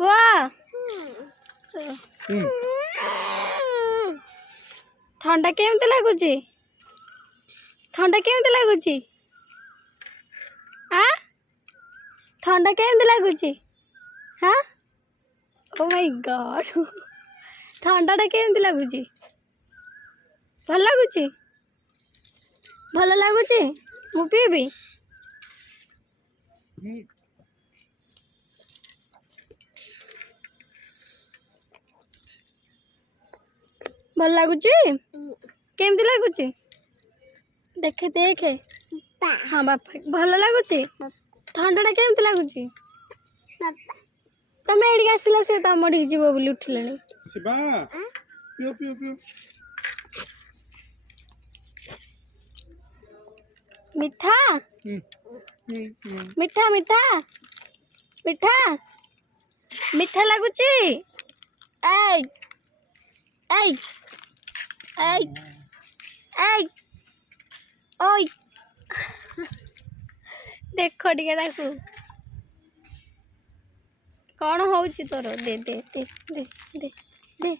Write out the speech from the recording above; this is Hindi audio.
पुआ ठंडा केमती लगुच ठंडा केमती लगुच ठंडा केमती लगुच हाँ ओ माय गॉड ठंडाटा केमती लगुच भल लगुच भल लगुच मु पीबी भल लगुच केमती लगुच देखे देखे हाँ बापा भल लगुच ठंडाटा केमती लगुच तमें एड़ी आसला से तम मड़ी जीव बोली उठिले शिवा पियो पियो पियो मिठा मिठा मिठा मिठा मिठा लगुच ऐ ऐ ऐ ऐ ओय देख टिके ताकू कौन होउची तोर दे दे दे दे दे दे